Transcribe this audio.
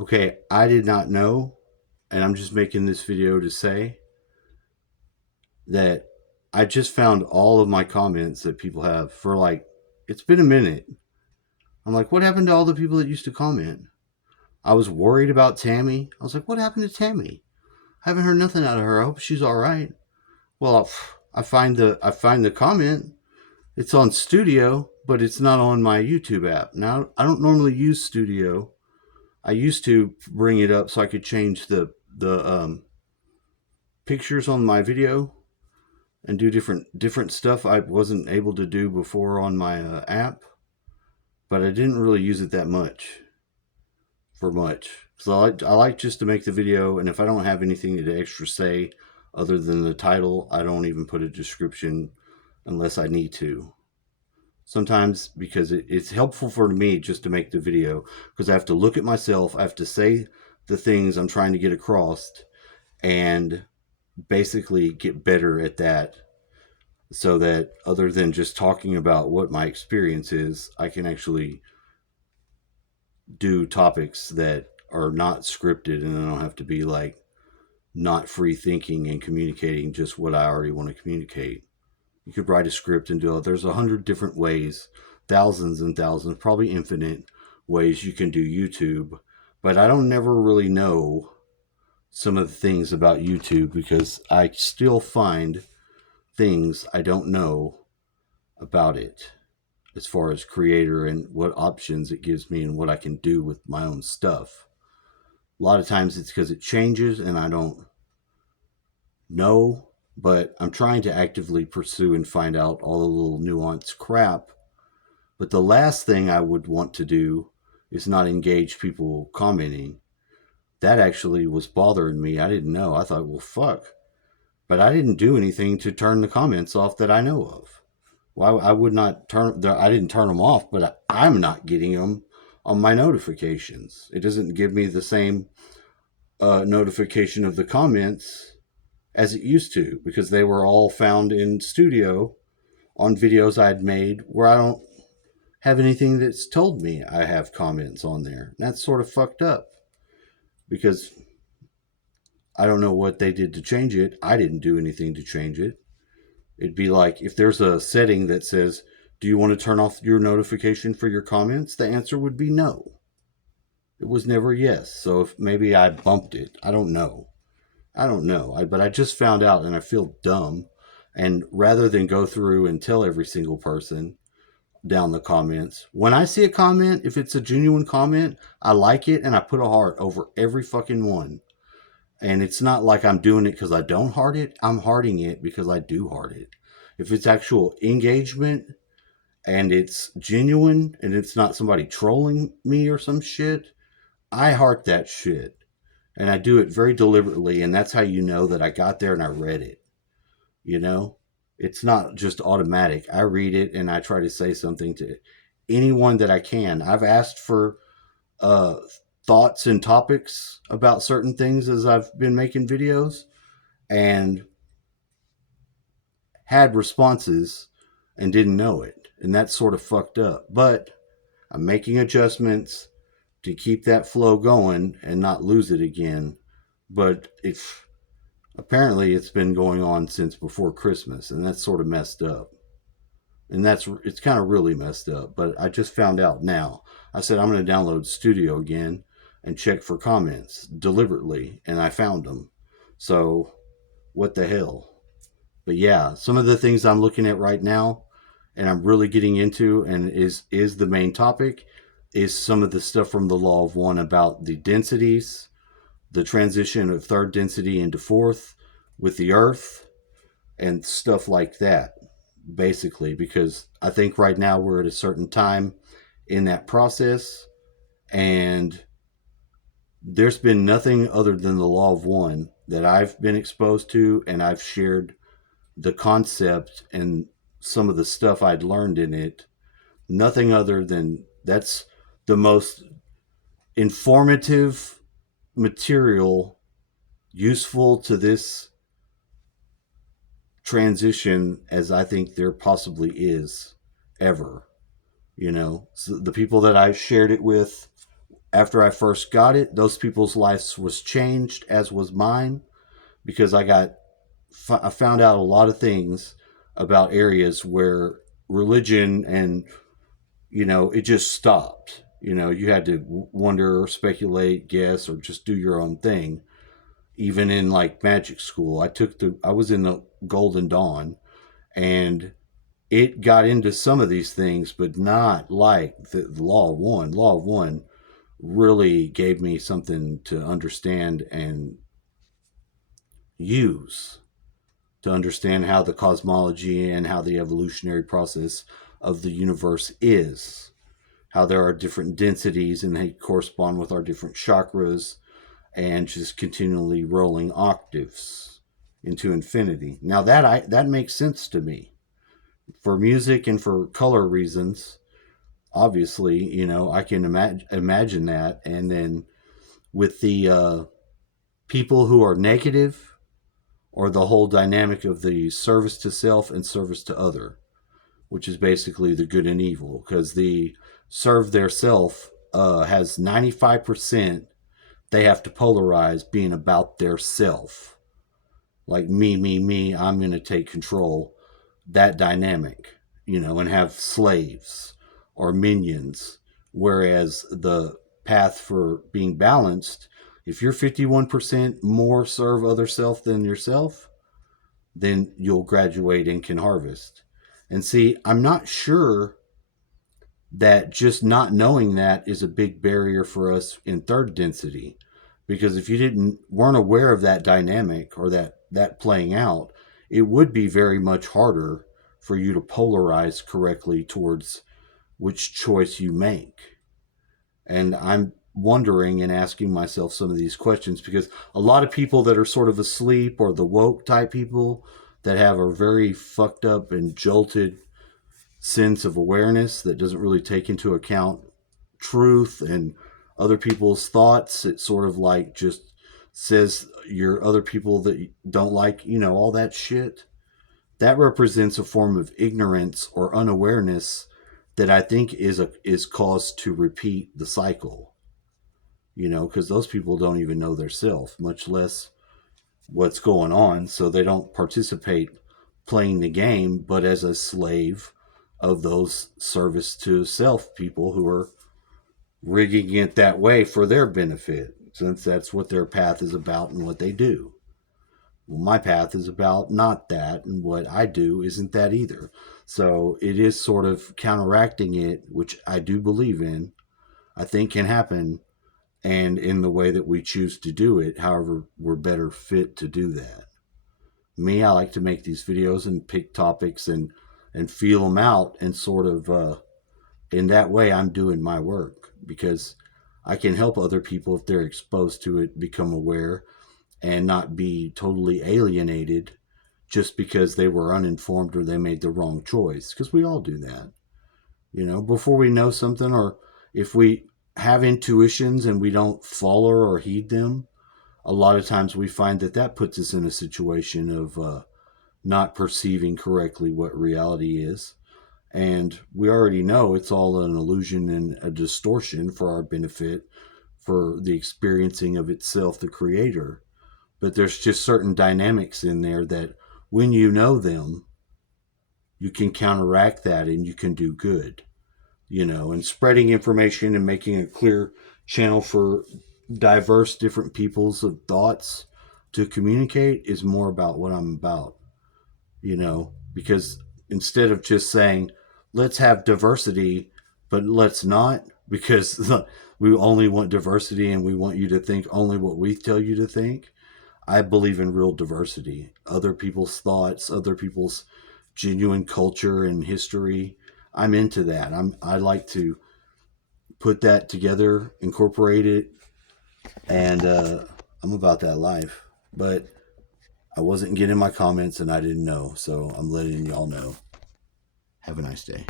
Okay, I did not know, and I'm just making this video to say that I just found all of my comments that people have for like, it's been a minute. I'm like, what happened to all the people that used to comment? I was worried about Tammy. I was like, what happened to Tammy? I haven't heard nothing out of her. I hope she's all right. Well, I find the comment. It's on Studio, but it's not on my YouTube app. Now, I don't normally use Studio. I used to bring it up so I could change the pictures on my video and do different stuff I wasn't able to do before on my app, but I didn't really use it that much for much. So I like just to make the video, and if I don't have anything to extra say other than the title, I don't even put a description unless I need to. Sometimes because it's helpful for me just to make the video because I have to look at myself, I have to say the things I'm trying to get across, and basically get better at that so that other than just talking about what my experience is, I can actually do topics that are not scripted and I don't have to be like not free thinking and communicating just what I already want to communicate. You could write a script and do it. There's 100 different ways, thousands and thousands, probably infinite ways you can do YouTube. But I don't never really know some of the things about YouTube because I still find things I don't know about it as far as creator and what options it gives me and what I can do with my own stuff. A lot of times it's because it changes and I don't know, but I'm trying to actively pursue and find out all the little nuanced crap. But the last thing I would want to do is not engage people commenting. That actually was bothering me. I didn't know. I thought, well, fuck. But I didn't do anything to turn the comments off that I know of. Well, I would not turn. I didn't turn them off, but I'm not getting them on my notifications. It doesn't give me the same notification of the comments as it used to because they were all found in Studio on videos I'd made where I don't have anything that's told me I have comments on there. That's sort of fucked up because I don't know what they did to change it. I didn't do anything to change it. It'd be like if there's a setting that says, do you want to turn off your notification for your comments? The answer would be no. It was never yes. So if maybe I bumped it, I don't know. But I just found out and I feel dumb. And rather than go through and tell every single person down the comments, when I see a comment, if it's a genuine comment, I like it and I put a heart over every fucking one. And it's not like I'm doing it because I don't heart it. I'm hearting it because I do heart it. If it's actual engagement and it's genuine and it's not somebody trolling me or some shit, I heart that shit. And I do it very deliberately. And that's how you know that I got there and I read it. You know, it's not just automatic. I read it and I try to say something to anyone that I can. I've asked for uh, thoughts and topics about certain things as I've been making videos and had responses and didn't know it. And that's sort of fucked up. But I'm making adjustments to keep that flow going and not lose it again. But it's apparently it's been going on since before Christmas, and that's sort of messed up. And it's kind of really messed up. But I just found out now. I said I'm going to download Studio again and check for comments deliberately, and I found them. So what the hell? But yeah, some of the things I'm looking at right now and I'm really getting into and is the main topic is some of the stuff from the law of one about the densities, the transition of third density into fourth with the earth and stuff like that, basically, because I think right now we're at a certain time in that process and there's been nothing other than the law of one that I've been exposed to, and I've shared the concept and some of the stuff I'd learned in it. Nothing other than that's the most informative material useful to this transition as I think there possibly is ever. You know, so the people that I've shared it with after I first got it, those people's lives was changed, as was mine, because I found out a lot of things about areas where religion and, it just stopped. You had to wonder, speculate, guess, or just do your own thing. Even in like magic school, I was in the Golden Dawn, and it got into some of these things, but not like the Law of One. Law of One really gave me something to understand and use, to understand how the cosmology and how the evolutionary process of the universe is, how there are different densities and they correspond with our different chakras, and just continually rolling octaves into infinity. Now that makes sense to me. For music and for color reasons, obviously, I can imagine that. And then with the people who are negative, or the whole dynamic of the service to self and service to other, which is basically the good and evil, because the serve their self has 95% they have to polarize being about their self. Like me, I'm going to take control. That dynamic, and have slaves or minions. Whereas the path for being balanced, if you're 51% more serve other self than yourself, then you'll graduate and can harvest. And see, I'm not sure that just not knowing that is a big barrier for us in third density, because if you weren't aware of that dynamic, or that playing out, it would be very much harder for you to polarize correctly towards which choice you make. And I'm wondering and asking myself some of these questions, because a lot of people that are sort of asleep, or the woke type people that have a very fucked up and jolted sense of awareness that doesn't really take into account truth and other people's thoughts. It sort of like just says you're other people that don't like, all that shit. That represents a form of ignorance or unawareness that I think is caused to repeat the cycle. Because those people don't even know their self, much less what's going on, so they don't participate playing the game, but as a slave of those service to self people who are rigging it that way for their benefit, since that's what their path is about and what they do. Well, my path is about not that, and what I do isn't that either. So it is sort of counteracting it, which I do believe in, I think can happen, and in the way that we choose to do it, however we're better fit to do that. Me, I like to make these videos and pick topics and feel them out, and sort of in that way I'm doing my work, because I can help other people, if they're exposed to it, become aware and not be totally alienated just because they were uninformed or they made the wrong choice, because we all do that. Before we know something, or if we have intuitions and we don't follow or heed them, a lot of times we find that puts us in a situation of not perceiving correctly what reality is. And we already know it's all an illusion and a distortion for our benefit, for the experiencing of itself, the creator. But there's just certain dynamics in there that when you know them, you can counteract that and you can do good. And spreading information and making a clear channel for diverse different peoples of thoughts to communicate is more about what I'm about. Because instead of just saying, let's have diversity, but let's not, because we only want diversity and we want you to think only what we tell you to think. I believe in real diversity, other people's thoughts, other people's genuine culture and history. I'm into that. I like to put that together, incorporate it, and I'm about that life. But I wasn't getting my comments and I didn't know, so I'm letting y'all know. Have a nice day.